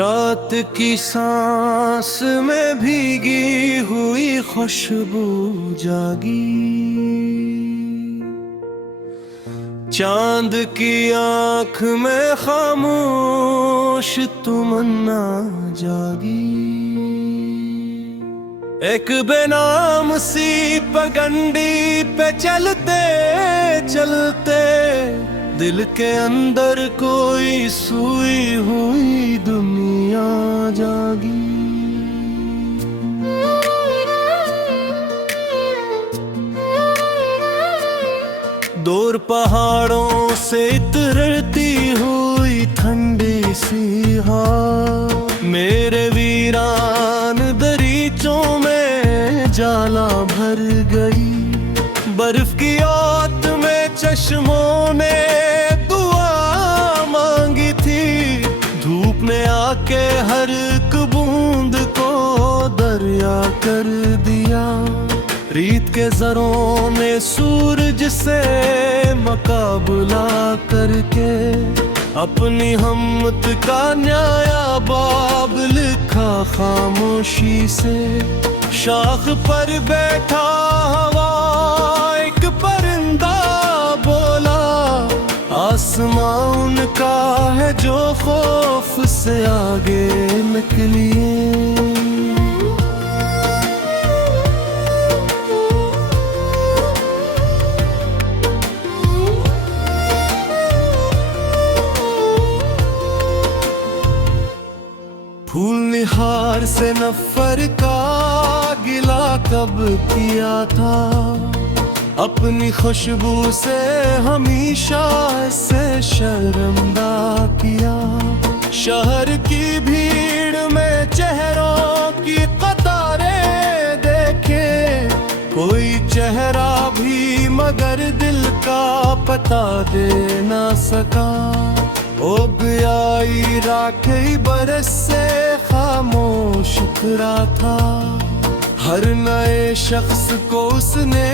रात की सांस में भीगी हुई खुशबू जागी, चांद की आंख में खामोश तमन्ना जागी। एक बेनाम सी पगडंडी पे चलते चलते दिल के अंदर कोई सोई हुई दुनिया जागी। दूर पहाड़ों से इतरती हुई ठंडी सी हवा मेरे वीरान दरीचों में जाला भर गई। बर्फ की ओट में चश्मों ने दुआ मांगी थी, धूप ने आके हर एक बूंद को दरिया कर दिया। रीत के जरों ने सूरज से मुकाबला करके अपनी हिम्मत का न्याया बाब लिखा खामोशी से। शाख पर बैठा हवा एक परिंदा बोला, आसमां उनका है जो खौफ से आगे निकलिए। फूल निहार से नफर का गिला कब किया था, अपनी खुशबू से हमेशा से शर्मिंदा किया। शहर की भीड़ में चेहरों की कतारें देखे, कोई चेहरा भी मगर दिल का पता दे ना सका। उब आई राखी बरस से खामोश खड़ा था, हर नए शख्स को उसने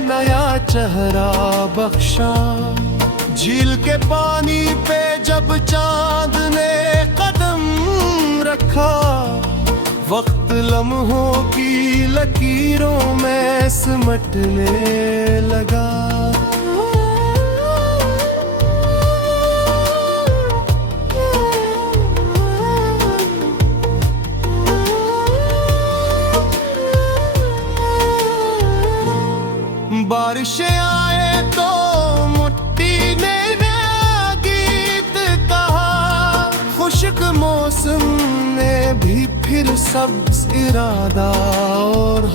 नया चेहरा बख्शा। झील के पानी पे जब चांद ने कदम रखा, वक्त लम्हों की लकीरों में सिमटने लगा। बारिशें आए तो मिट्टी ने नया गीत कहा, खुश्क मौसम ने भी फिर सब्ज इरादा और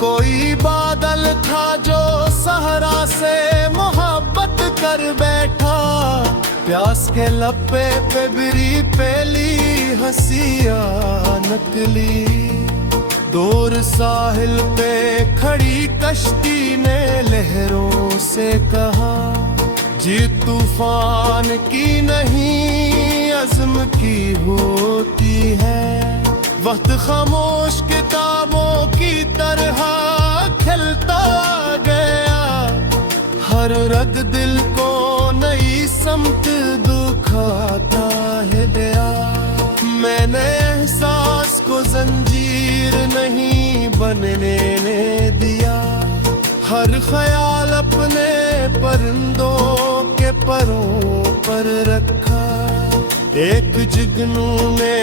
कोई बादल था जो सहरा से मोहब्बत कर बैठा। प्यास के लपे पे बिरी पेली हंसिया नकली। दूर साहिल पे खड़ी कश्ती ने लहरों से कहा, जीत तूफान की नहीं अज़्म की होती है। वक्त खामोश किताबों की तरह खिलता गया, हर रग दिल को नई समत दुखाता है गया। मैंने एहसास को जंजीर नहीं बनने दिया, हर ख्याल अपने परिंदों के परों पर रखा। एक जुगनू ने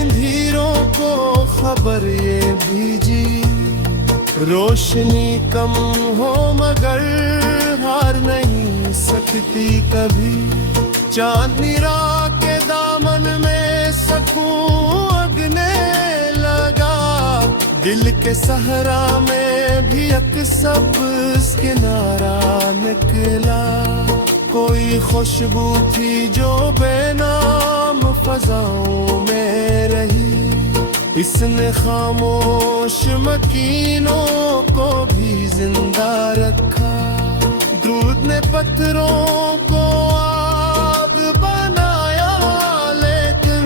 इंधीरों को खबर ये भेजी, रोशनी कम हो मगर हार नहीं सकती कभी। चांदनी रात के दामन में सकूं अगने लगा, दिल के सहरा में भी एक सब्ज़ किनारा निकला। कोई खुशबू थी जो बेनाम फजाओं में रही, इसने खामोश मकीनों को भी जिंदा रखा। दूध ने पत्थरों को आग बनाया, लेकिन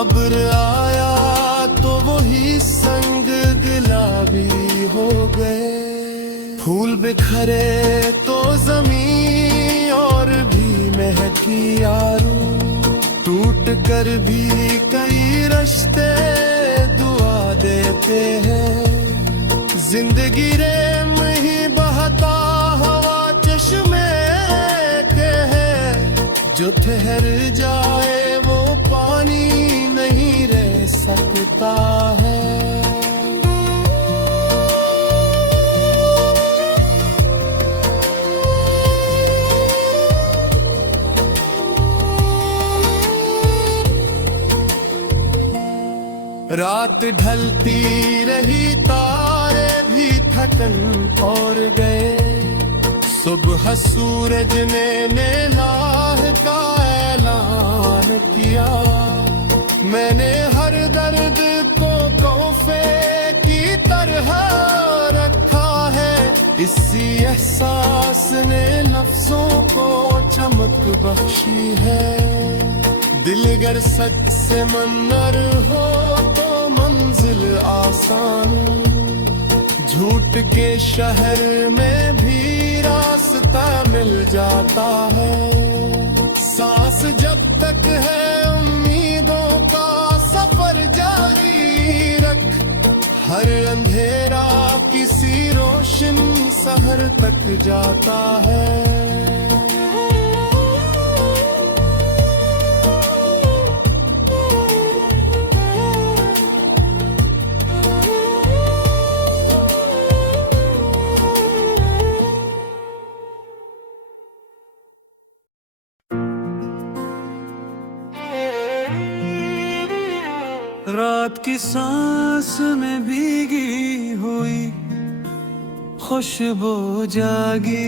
अब्र आया तो वही संग गुलाबी हो गए। फूल बिखरे तो जमीन और भी महकी यारो, टूट कर भी कई रिश्ते दुआ देते हैं। जिंदगी रेम ही बहता हवा चश्मे के है, जो ठहर जाए वो पानी नहीं रह सकता है। रात ढलती रही, तारे भी थकन और गए। सुबह सूरज ने नेलाह का ऐलान किया। मैंने हर दर्द को तोहफे की तरह रखा है। इसी एहसास ने लफ्जों को चमक बख्शी है। दिल गर सच से मन्नर हो तो मंजिल आसान। झूठ के शहर में भी रास्ता मिल जाता है। सांस जब तक है उम्मीदों का सफर जारी रख। हर अंधेरा किसी रोशन शहर तक जाता है। रात की सांस में भीगी हुई खुशबू जागी।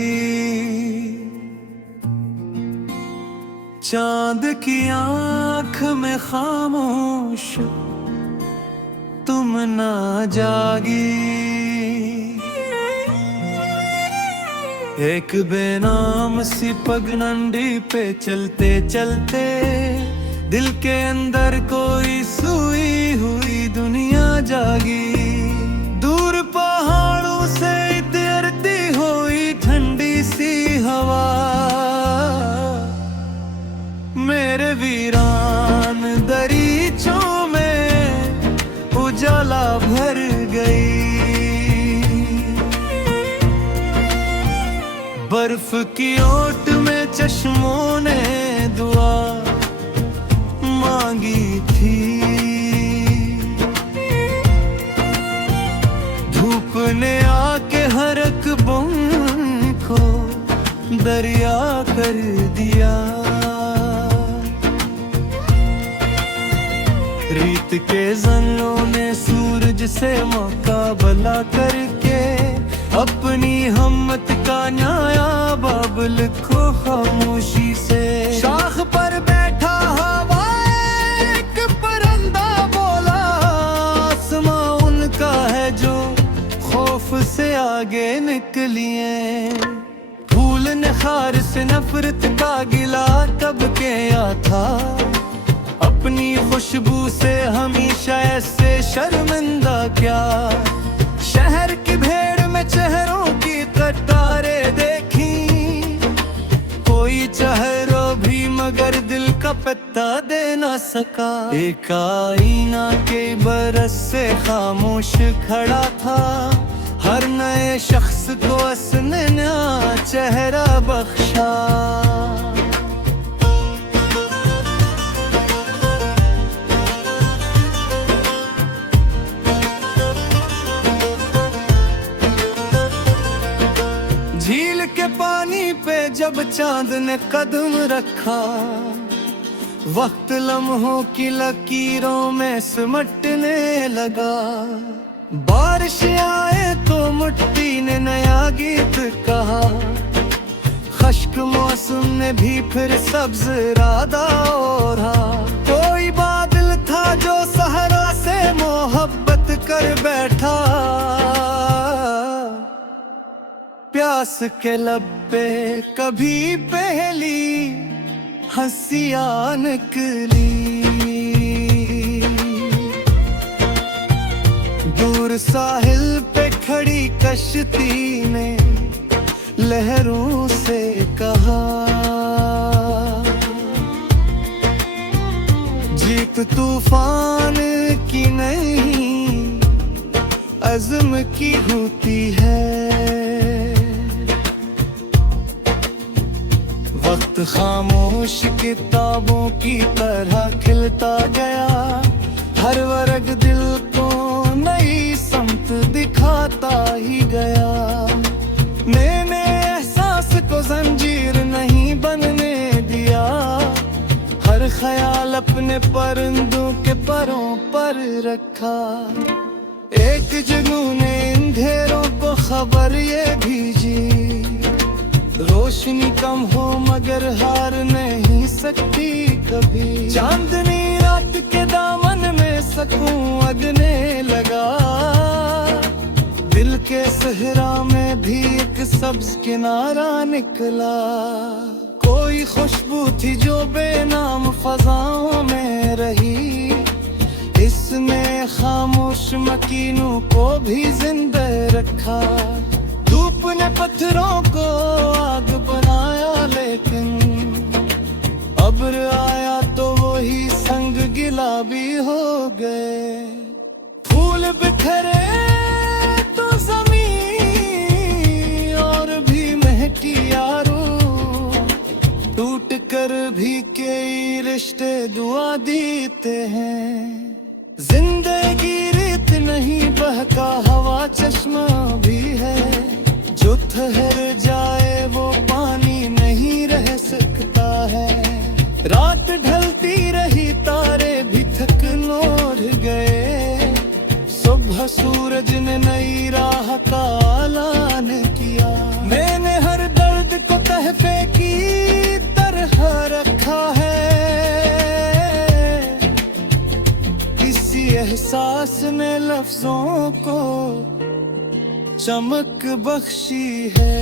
चांद की आंख में खामोश तुम ना जागी। एक बेनाम सी पगडंडी पे चलते चलते दिल के अंदर कोई सोई हुई दुनिया जागी। दूर पहाड़ों से तैरती हुई ठंडी सी हवा मेरे वीरान दरीचों में उजाला भर गई। बर्फ की ओट में चश्मों ने दुआ मांगी थी। धूप ने आके हर एक बूंद को दरिया कर दिया। रीत के जन्नों ने सूरज से मुकाबला करके अपनी हिम्मत का न्याया बाब लिखो खामोशी से। शाख पर बैठा हवा एक परिंदा बोला, आसमां उनका है जो खौफ से आगे निकलिए। फूल ने खार से नफरत का गिला कब किया था, अपनी खुशबू से हमेशा ऐसे शर्मिंदा क्या। शहर की भीड़ में चेहरों की कतारे देखी, कोई चेहरा भी मगर दिल का पत्ता दे ना सका। एक आईना के बरस से खामोश खड़ा था, हर नए शख्स को उसने नया चेहरा बख्शा। झील के पानी पे जब चांद ने कदम रखा, वक्त लम्हों की लकीरों में सिमटने लगा। बारिश आए तो मिट्टी ने नया गीत कहा, खश्क मौसम ने भी फिर सब्ज इरादा ओढ़ा। कोई बादल था जो सहरा से मोहब्बत कर बैठा, प्यास के लब पे कभी पहली हंसियां निकली। दूर साहिल पे खड़ी कश्ती ने लहरों से कहा, तूफान की नहीं, अज़्म की होती है। वक्त खामोश किताबों की तरह खिलता गया, हर वर्ग दिल को नई समत दिखाता ही गया। मैंने एहसास को जंजीर नहीं बनने दिया, हर ख्याल अपने परिंदों के परों पर रखा। एक जुनून ने अंधेरों को खबर ये भेजी, रोशनी कम हो मगर हार नहीं सकती कभी। चांदनी रात के दामन में सकूं अगने लगा, दिल के सहरा में भी एक सब्ज किनारा निकला। कोई खुशबू थी जो बेनाम फजाओं में रही, इसने खामोश मकीनों को भी जिंदा रखा। धूप ने पत्थरों को आग बनाया, लेकिन अब्र आया तो वही संग गिला भी हो गए। फूल बिखरे तो ज़मीन और भी महकी यारो, टूट कर भी कई रिश्ते दुआ देते हैं। जिंदगी रेत नहीं बहका हवा चश्मा भी है, जो ठहर जाए वो पानी नहीं रह सकता है। रात ढलती रही तारे भी थक नोर गए, सुबह सूरज ने नई राह का ऐलान किया। मैंने हर दर्द को तहफे की तरह रखा है, एहसास ने लफ्जों को चमक बख्शी है।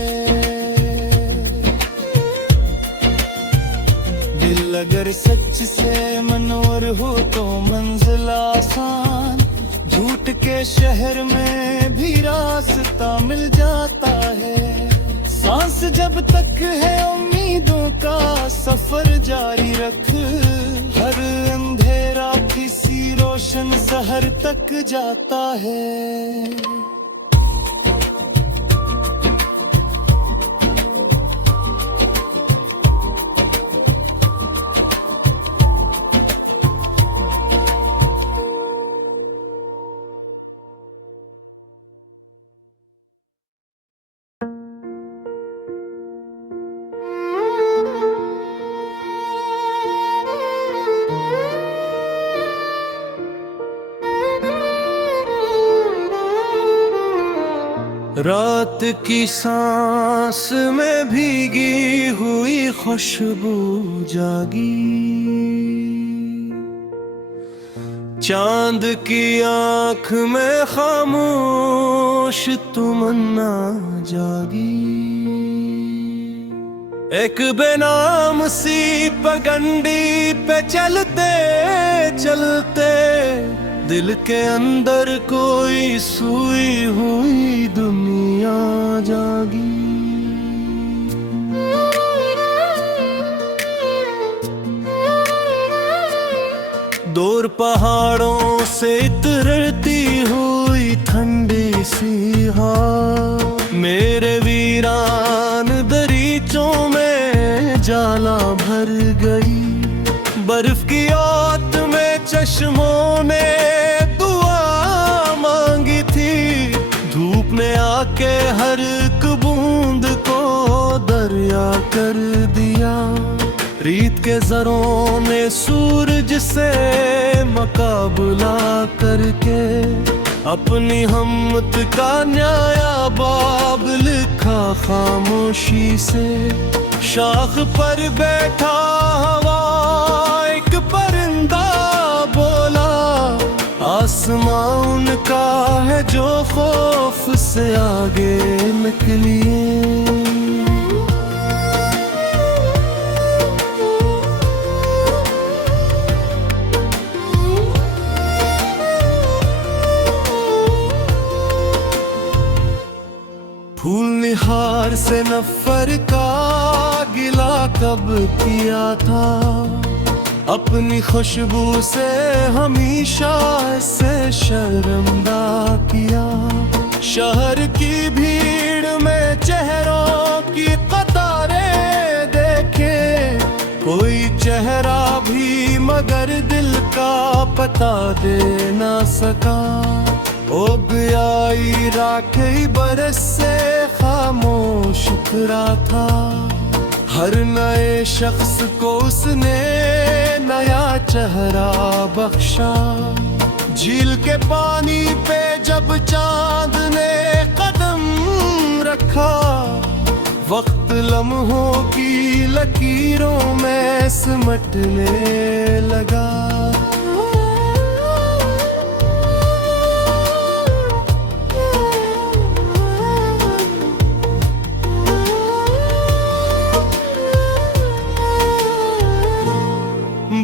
दिल अगर सच से मनोर हो तो मंजिल आसान, झूठ के शहर में भी रास्ता मिल जाता है। सांस जब तक है उम्मीदों का सफर जारी रख, हर अंधेरा किसी रोशन शहर तक जाता है। रात की सांस में भीगी हुई खुशबू जागी, चांद की आंख में खामोश तमन्ना जागी। एक बेनाम सी पगडंडी पे चलते चलते दिल के अंदर कोई सोई हुई दुनिया जागी। दूर पहाड़ों से उतरती हुई ठंडी सी हवा मेरे वीरान दरीचों में जाला भर गई। बर्फ की ओट में चश्मों ने दुआ मांगी थी, धूप ने आके हर एक बूंद को दरिया कर दिया। रीत के जरों ने सूरज से मुकाबला करके अपनी हिम्मत का न्याया बाब लिखा खामोशी से। शाख पर बैठा हवा एक परिंदा बोला, आसमां उनका है जो खौफ से आगे निकलिए। फूल निहार से नफर का गिला कब किया था, अपनी खुशबू से हमेशा से शर्मिंदा किया। शहर की भीड़ में चेहरों की कतारें देखे, कोई चेहरा भी मगर दिल का पता दे ना सका। ओ गयाई राखी बरस से खामोश खड़ा था, हर नए शख्स को उसने नया चेहरा बख्शा। झील के पानी पे जब चांद ने कदम रखा, वक्त लम्हों की लकीरों में सिमटने लगा।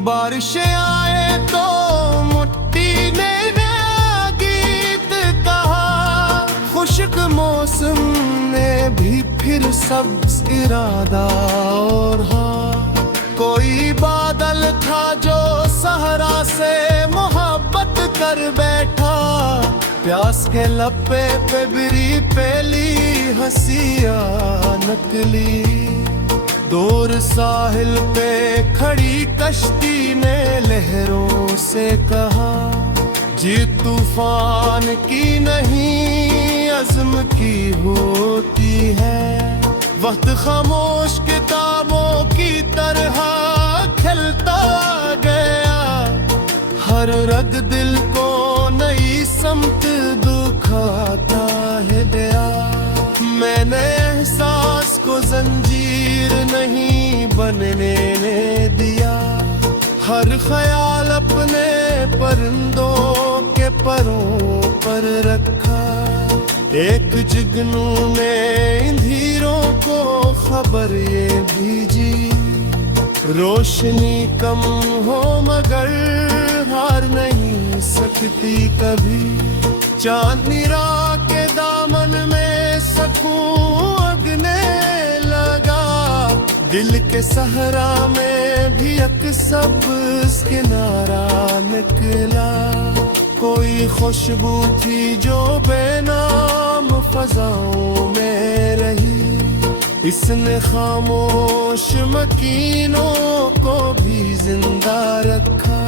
बारिशें आए तो मिट्टी ने नया गीत कहा, खुश्क मौसम ने भी फिर सब्ज इरादा और हाँ। कोई बादल था जो सहरा से मोहब्बत कर बैठा, प्यास के लपे पे बिरी पहली हंसिया नकली। दूर साहिल पे खड़ी कश्ती ने लहरों से कहा, जीत तूफान की नहीं अज़्म की होती है। वक्त खामोश किताबों की तरह खिलता गया, हर रग दिल को नई समत दुखाता है गया। मैंने एहसास को जंजीर नहीं बनने दिया, हर ख्याल अपने परिंदों के परों पर रखा। एक जुगनू ने इंधीरों को खबर ये भेजी, रोशनी कम हो मगर हार नहीं सकती कभी। चांदनी रात के दामन में सकूं अगने लगा, दिल के सहरा में भी एक सब्ज़ किनारा निकला। कोई खुशबू थी जो बेनाम फजाओं में रही, इसने खामोश मकीनों को भी जिंदा रखा।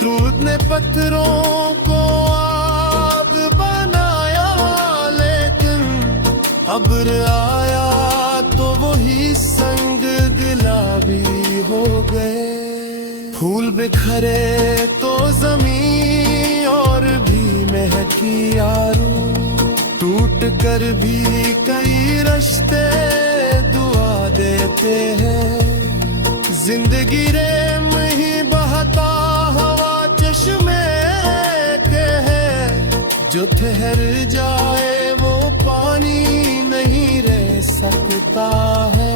दूध ने पत्थरों को आग बनाया, लेकिन अब्र आया तो वही संग गुलाबी हो गए। फूल बिखरे तो जमीन और भी महकी यारो, टूट कर भी कई रिश्ते दुआ देते हैं। जिंदगी रेम ही बहता हवा चश्मे के है, जो ठहर जाए वो पानी नहीं रह सकता है।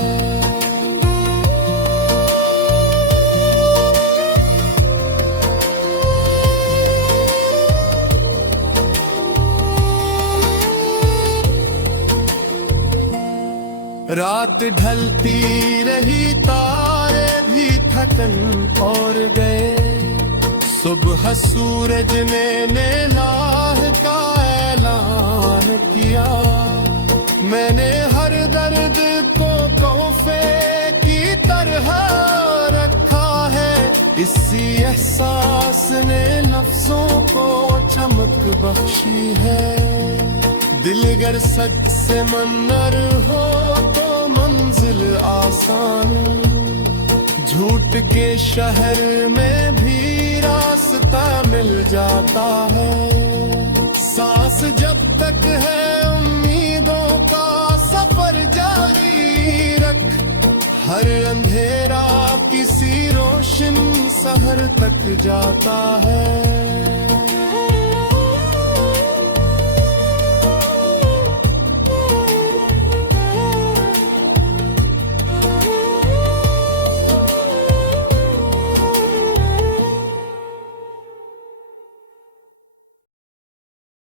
रात ढलती रही, तारे भी थकन और गए। सुबह सूरज ने नेलाह का ऐलान किया। मैंने हर दर्द को तोहफे की तरह रखा है, इसी एहसास ने लफ्जों को चमक बख्शी है। दिल गर सच से मन्नर हो तो मंजिल आसान, झूठ के शहर में भी रास्ता मिल जाता है। सांस जब तक है उम्मीदों का सफर जारी रख, हर अंधेरा किसी रोशन शहर तक जाता है।